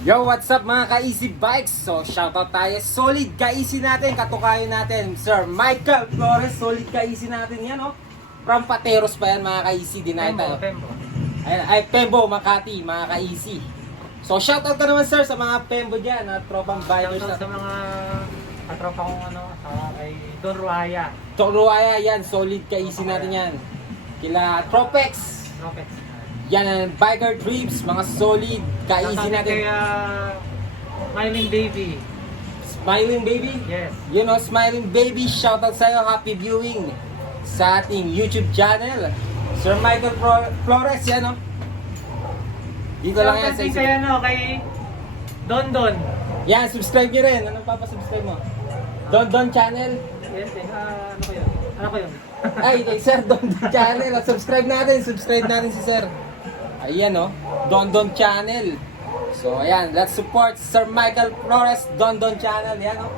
Yo, what's up mga ka-easy bikes? So, shoutout tayo. Solid ka-easy natin, katukayo natin. Sir Michael Flores, solid ka-easy natin yan, oh. From Pateros pa yan mga ka-easy, deny tayo. Pembo. Ay, Pembo, Makati, mga ka-easy. So, shoutout ka naman sir sa mga Pembo dyan, at tropang bikers. Shoutout sa mga katropa kong kay Don Ruaya. Tokruaya, yan, solid ka-easy natin yan. Kila Tropex, Rockets. yan ang biker trips, mga solid ka-easy natin. Kay Smiling Baby. Smiling Baby? Yes. You know, Smiling Baby, shoutout sa'yo, happy viewing sa ating YouTube channel. Sir Michael Flores, yan o. Dito lang yan sa Kay kay Don Don. Yan, subscribe nyo rin. Anong papasubscribe mo? Don Channel. Yes, ano ko yun? Ano ko yun? Ay, kay Sir Don Channel. Subscribe natin si Sir. Ayan o, Don Channel. So ayan, let's support Sir Michael Flores, Don Channel. Yan o.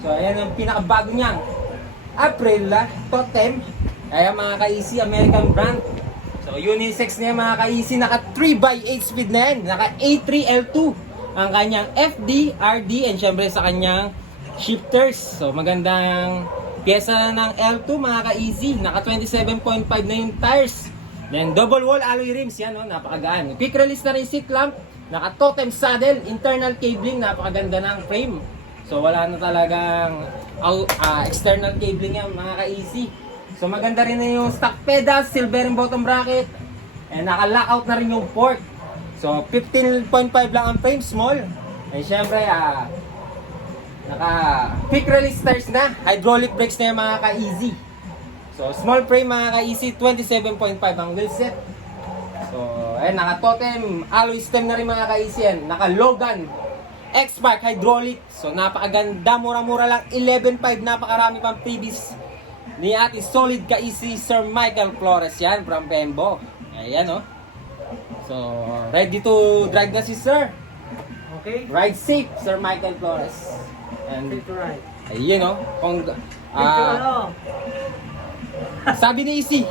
So ayan ang pinakabago niyang Aprilia Totem. Ayan mga ka-easy, American brand. So unisex niya mga ka-easy, naka 3x8 speed na yan. Naka A3L2 ang kanyang FD, RD, and syempre sa kanyang shifters. So magandang pyesa ng L2 mga ka-easy. Naka 27.5 na yung tires. Then double wall alloy rims yan, no? Napakagaan. Quick release na rin seat clamp. Naka totem saddle, internal cabling, napakaganda ng frame. So wala na talagang external cabling yan mga ka-easy. So maganda rin na yung stock pedals, silver and bottom bracket. And naka-lockout na rin yung fork. So 15.5 lang ang frame, small. And syempre naka quick release tires na, hydraulic brakes na yung mga ka-easy. So small frame mga ka-easy, 27.5 ang wheel set. So ayun, naka totem alloy stem na rin mga ka-easy yan. Naka Logan X-Spark hydraulic. So napakaganda, mura-mura lang, 11.5, napakarami pang previous ni ate solid ka-easy Sir Michael Flores yan from Pembo. Ayan o. So ready to drive na si Sir. Okay? Ride safe Sir Michael Flores. And Safe to ride. ayun o. Sabi ni Easy,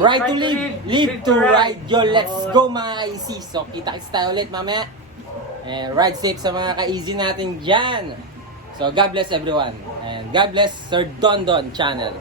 ride to live, live to ride. Yo, let's go mga Easy. So kita-kits tayo ulit mamaya. Ride safe sa mga ka-easy natin dyan. So God bless everyone. And God bless Sir Don Channel.